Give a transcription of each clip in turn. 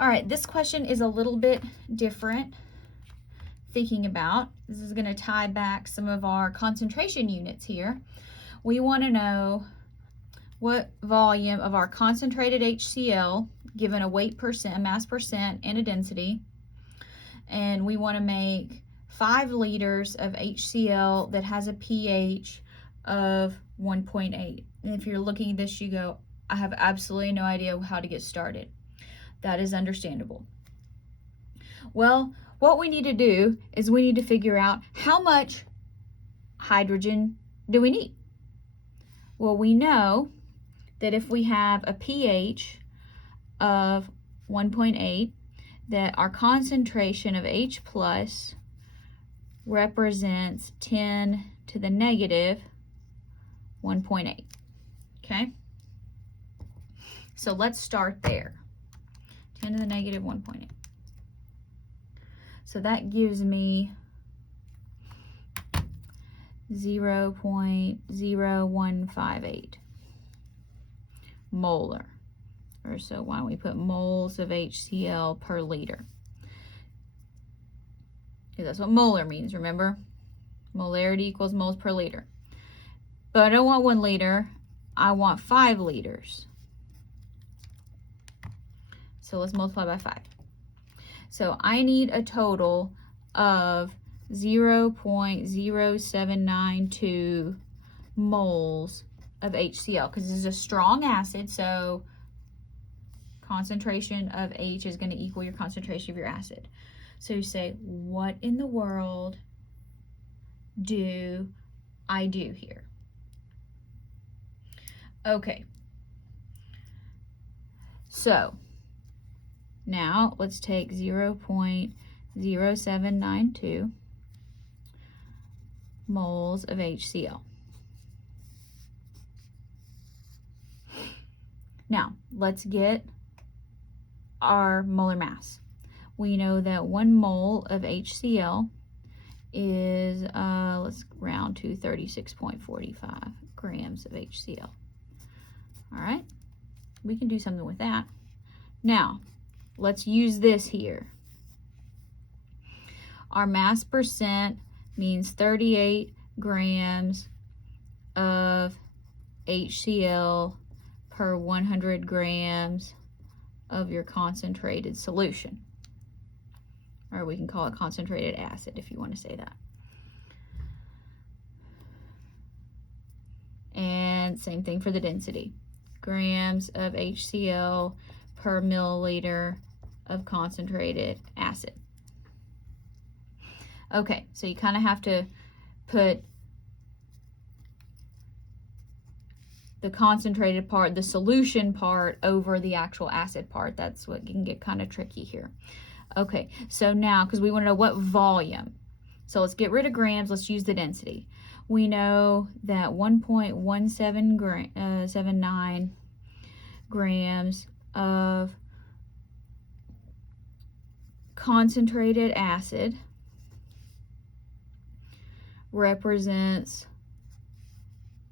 All right, this question is a little bit different. Thinking about, this is going to tie back some of our concentration units here. We want to know what volume of our concentrated HCl, given a weight percent, a mass percent, and a density, and we want to make 5 liters of HCl that has a pH of 1.8. And if you're looking at this, you go, I have absolutely no idea how to get started. That is understandable. Well, what we need to do is we need to figure out how much hydrogen do we need. Well, we know that if we have a pH of 1.8, that our concentration of H plus represents 10 to the negative 1.8. Okay? So let's start there. 10 to the negative 1.8. So that gives me 0.0158 molar. Or so why don't we put moles of HCl per liter? Because that's what molar means, remember? Molarity equals moles per liter. But I don't want 1 liter, I want 5 liters. So let's multiply by 5. So I need a total of 0.0792 moles of HCl, because this is a strong acid, so concentration of H is going to equal your concentration of your acid. So you say, what in the world do I do here? Okay. So now let's take 0.0792 moles of HCl. Now let's get our molar mass. We know that 1 mole of HCl is, let's round to 36.45 grams of HCl. All right, we can do something with that. Now, let's use this here. Our mass percent means 38 grams of HCl per 100 grams of your concentrated solution. Or we can call it concentrated acid if you want to say that. And same thing for the density. Grams of HCl per milliliter of concentrated acid. Okay, so you kind of have to put the concentrated part, the solution part, over the actual acid part. That's what can get kind of tricky here. Okay, so now, because we want to know what volume. So let's get rid of grams, let's use the density. We know that 1.79 grams of concentrated acid represents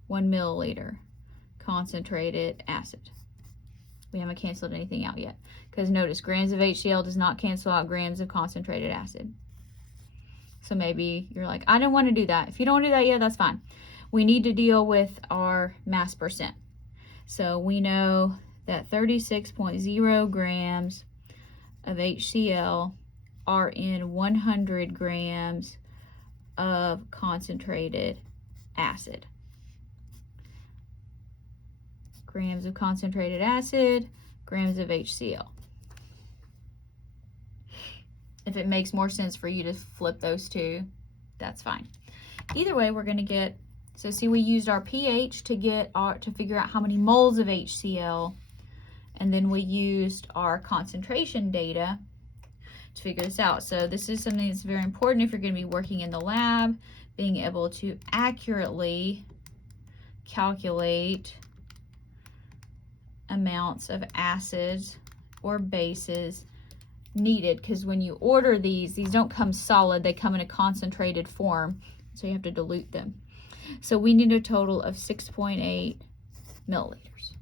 1 milliliter concentrated acid. We haven't canceled anything out yet, because notice grams of HCl does not cancel out grams of concentrated acid. So maybe you're like, I don't want to do that. If you don't want to do that yet, that's fine. We need to deal with our mass percent. So we know that 36.0 grams of HCl are in 100 grams of concentrated acid. Grams of concentrated acid, grams of HCl. If it makes more sense for you to flip those two, that's fine. Either way, we're going to get, so see, we used our pH to figure out how many moles of HCl, and then we used our concentration data to figure this out. So this is something that's very important if you're going to be working in the lab, being able to accurately calculate amounts of acids or bases needed, because when you order these don't come solid, they come in a concentrated form, so you have to dilute them. So we need a total of 6.8 milliliters.